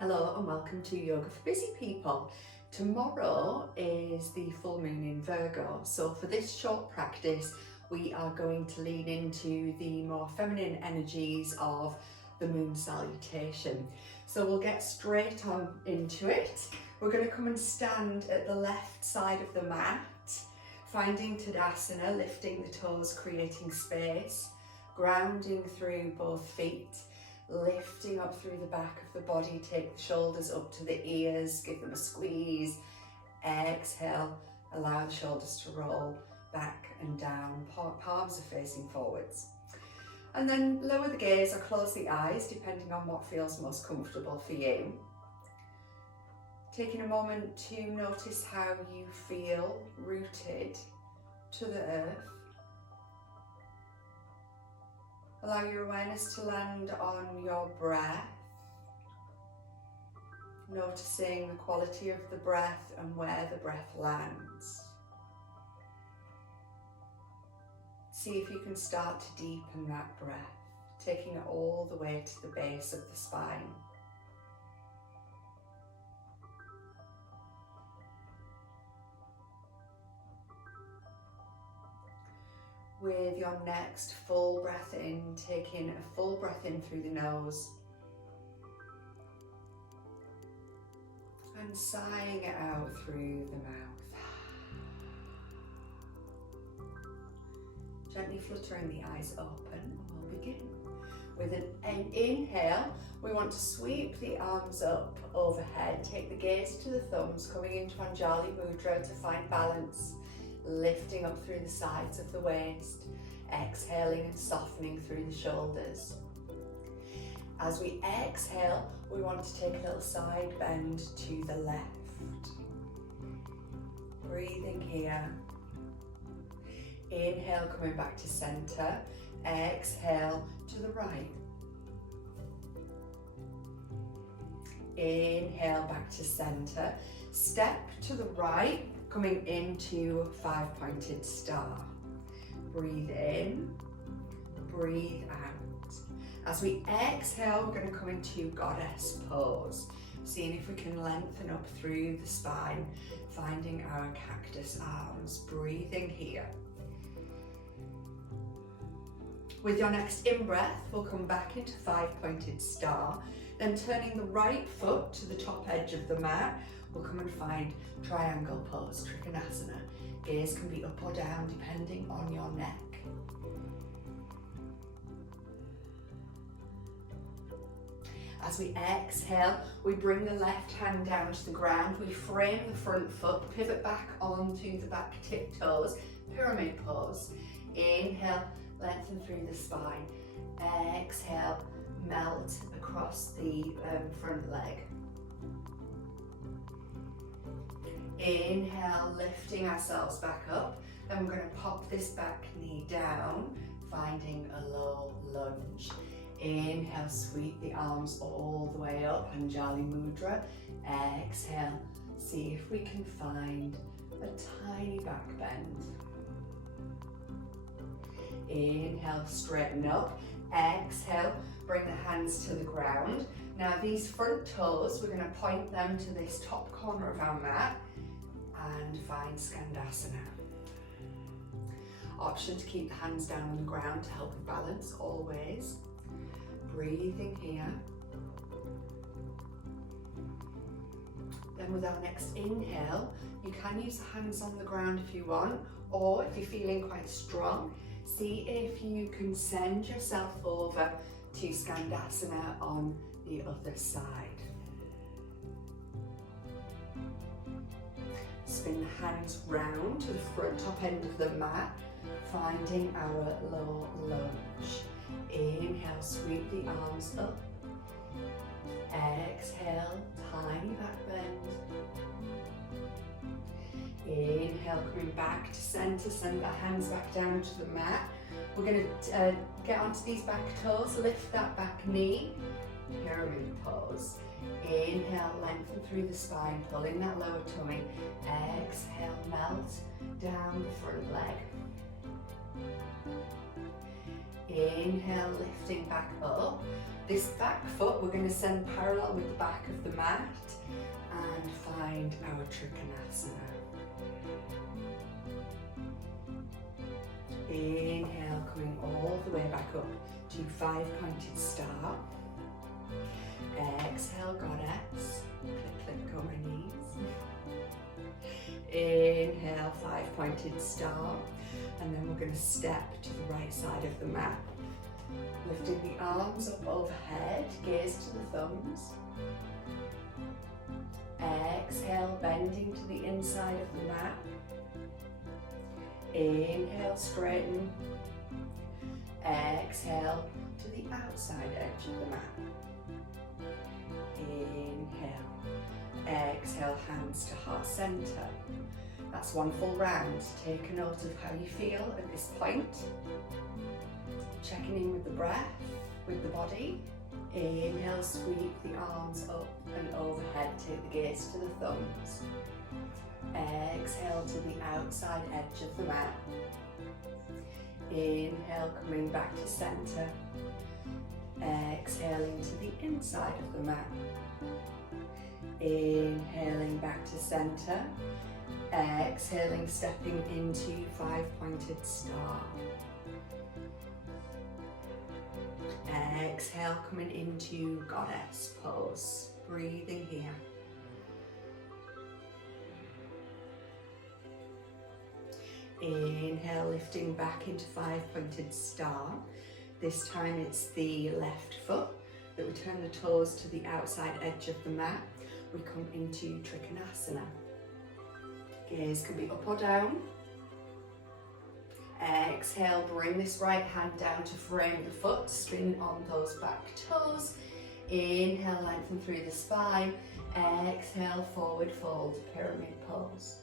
Hello and welcome to Yoga for Busy People. Tomorrow is the full moon in Virgo, so for this short practice we are going to lean into the more feminine energies of the moon salutation. So we'll get straight on into it. We're going to come and stand at the left side of the mat, finding Tadasana, lifting the toes, creating space, grounding through both feet, lifting up through the back of the body, take the shoulders up to the ears, give them a squeeze, exhale, allow the shoulders to roll back and down, palms are facing forwards. And then lower the gaze or close the eyes, depending on what feels most comfortable for you. Taking a moment to notice how you feel rooted to the earth. Allow your awareness to land on your breath, noticing the quality of the breath and where the breath lands. See if you can start to deepen that breath, taking it all the way to the base of the spine. With your next full breath in, taking a full breath in through the nose and sighing it out through the mouth. Gently fluttering the eyes open, we'll begin. With an inhale, we want to sweep the arms up overhead, take the gaze to the thumbs, coming into Anjali Mudra to find balance. Lifting up through the sides of the waist, exhaling and softening through the shoulders. As we exhale, we want to take a little side bend to the left. Breathing here. Inhale, coming back to center. Exhale to the right. Inhale, back to center. Step to the right, coming into five-pointed star. Breathe in, breathe out. As we exhale, we're going to come into goddess pose. Seeing if we can lengthen up through the spine, finding our cactus arms. Breathing here. With your next in-breath, we'll come back into five-pointed star, then turning the right foot to the top edge of the mat, we'll come and find triangle pose, Trikonasana. Gaze can be up or down depending on your neck. As we exhale, we bring the left hand down to the ground. We frame the front foot, pivot back onto the back tiptoes, pyramid pose. Inhale, lengthen through the spine. Exhale, melt across the front leg. Inhale, lifting ourselves back up. Then we're going to pop this back knee down, finding a low lunge. Inhale, sweep the arms all the way up, Anjali Mudra. Exhale, see if we can find a tiny back bend. Inhale, straighten up. Exhale, bring the hands to the ground. Now these front toes, we're going to point them to this top corner of our mat and find Skandasana. Option to keep the hands down on the ground to help with balance, always. Breathing here. Then with our next inhale, you can use the hands on the ground if you want, or if you're feeling quite strong, see if you can send yourself over to Skandasana on the other side. Spin the hands round to the front top end of the mat, finding our low lunge. Inhale, sweep the arms up. Exhale, tiny back bend. Inhale, coming back to center, send the hands back down to the mat. We're going to get onto these back toes, lift that back knee, pyramid pose. Inhale, lengthen through the spine, pulling that lower tummy. Exhale, melt down the front leg. Inhale, lifting back up. This back foot we're going to send parallel with the back of the mat and find our Trikonasana. Inhale, coming all the way back up to 5-pointed star. Exhale, goddess. Click, click, go my knees. Inhale, 5-pointed star. And then we're going to step to the right side of the mat. Lifting the arms up overhead, gaze to the thumbs. Exhale, bending to the inside of the mat. Inhale, straighten. Exhale to the outside edge of the mat. Inhale. Exhale, hands to heart center. That's one full round. Take a note of how you feel at this point. Checking in with the breath, with the body. Inhale, sweep the arms up and overhead. Take the gaze to the thumbs. Exhale to the outside edge of the mat. Inhale, coming back to center. Exhaling to the inside of the mat. Inhaling back to center. Exhaling, stepping into 5-pointed star. Exhale, coming into goddess pose. Breathing here. Inhale, lifting back into 5-pointed star. This time it's the left foot that we turn the toes to the outside edge of the mat. We come into Trikonasana. Gaze can be up or down. Exhale, bring this right hand down to frame the foot. Spin on those back toes. Inhale, lengthen through the spine. Exhale, forward fold, pyramid pose.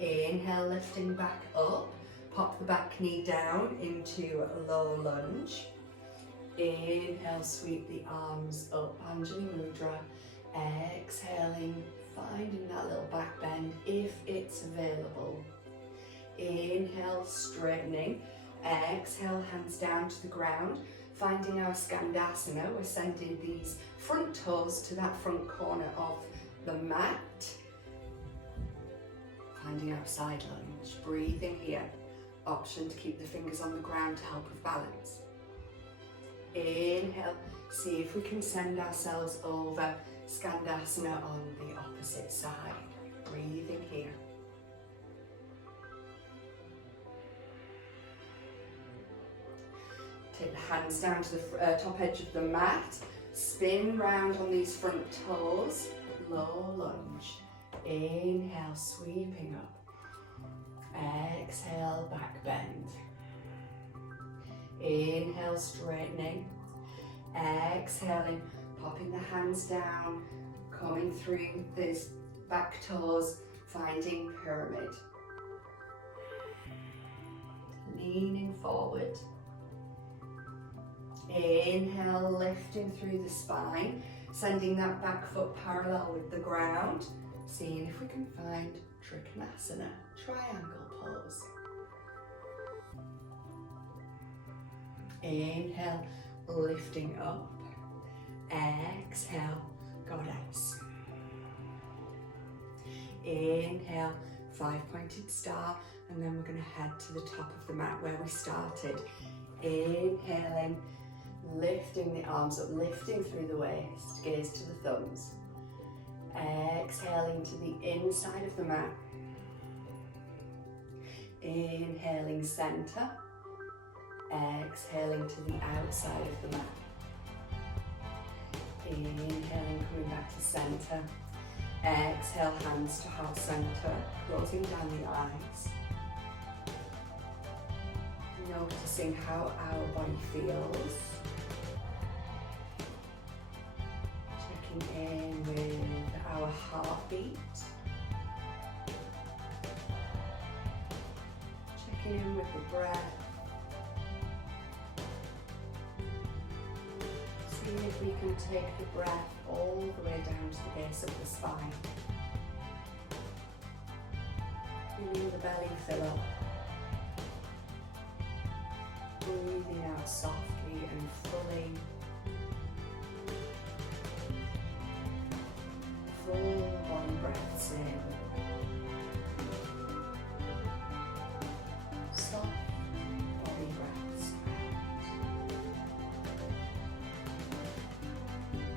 Inhale, lifting back up. Pop the back knee down into a low lunge. Inhale, sweep the arms up, Anjali Mudra. Exhaling, finding that little back bend if it's available. Inhale, straightening. Exhale, hands down to the ground. Finding our Skandasana, we're sending these front toes to that front corner of the mat. Finding our side lunge, breathing here. Option to keep the fingers on the ground to help with balance. Inhale, see if we can send ourselves over Skandasana on the opposite side. Breathing here. Take the hands down to the top edge of the mat. Spin round on these front toes. Low lunge. Inhale, sweeping up. Exhale, back bend. Inhale, straightening. Exhaling, popping the hands down, coming through these back toes, finding pyramid. Leaning forward. Inhale, lifting through the spine, sending that back foot parallel with the ground. Seeing if we can find Trikonasana, triangle pose. Inhale, lifting up. Exhale, goddess. Inhale, 5-pointed star, and then we're going to head to the top of the mat where we started. Inhaling, lifting the arms up, lifting through the waist, gaze to the thumbs. Exhaling to the inside of the mat. Inhaling, center. Exhaling to the outside of the mat. Inhaling, coming back to center. Exhale, hands to heart center, closing down the eyes. Noticing how our body feels. Checking in with our heartbeat. Checking in with the breath. Seeing if we can take the breath all the way down to the base of the spine. Feeling the belly fill up. breathing out softly and fully. Full body breaths in. Soft body breaths out.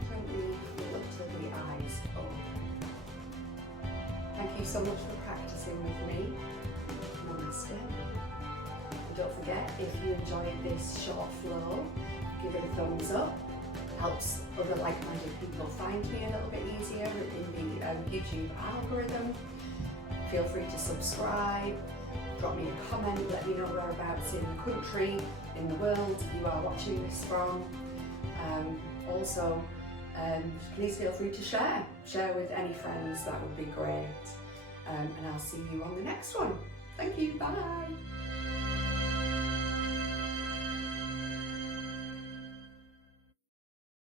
Gently flutter the eyes open. Thank you so much for practicing with me. Namaste. And don't forget, if you enjoyed this short flow, give it a thumbs up. Helps other like-minded people find me a little bit easier in the YouTube algorithm. Feel free to subscribe, drop me a comment, let me know whereabouts in the country, in the world you are watching this from. Also, please feel free to share with any friends, that would be great. And I'll see you on the next one. Thank you, bye.